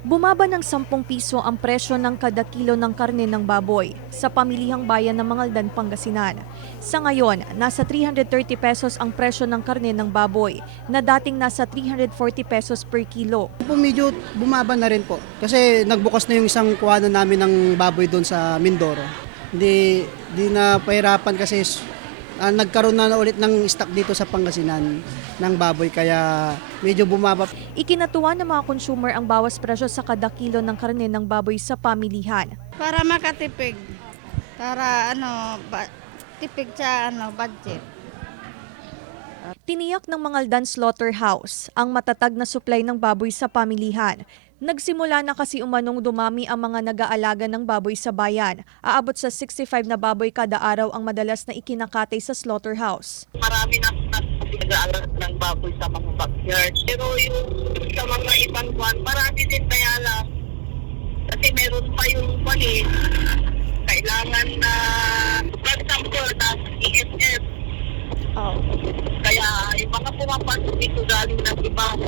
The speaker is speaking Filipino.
Bumaba ng 10 piso ang presyo ng kada kilo ng karne ng baboy sa pamilihang bayan ng Mangaldan, Pangasinan. Sa ngayon, nasa 330 pesos ang presyo ng karne ng baboy na dating nasa 340 pesos per kilo. Po medyo bumaba na rin po kasi nagbukas na yung isang kuhanan namin ng baboy doon sa Mindoro. Di na pahirapan kasi nagkaroon na ulit ng stock dito sa Pangasinan ng baboy kaya medyo bumaba. Ikinatuwa ng mga consumer ang bawas presyo sa kada kilo ng karne ng baboy sa pamilihan. Para makatipid. Para tipid sa budget. Tiniyak ng Mangaldan Slaughterhouse ang matatag na supply ng baboy sa pamilihan. Nagsimula na kasi umanong dumami ang mga nag-aalaga ng baboy sa bayan. Aabot sa 65 na baboy kada araw ang madalas na ikinakatay sa slaughterhouse. Marami na nag-aaral ng baboy sa mga backyard. Pero yung sa mga ibang buwan, marami din kaya lang. Kasi meron pa yung mali. Kailangan na blood sample na EFF. Kaya yung mga pumapasok dito galing ng ibang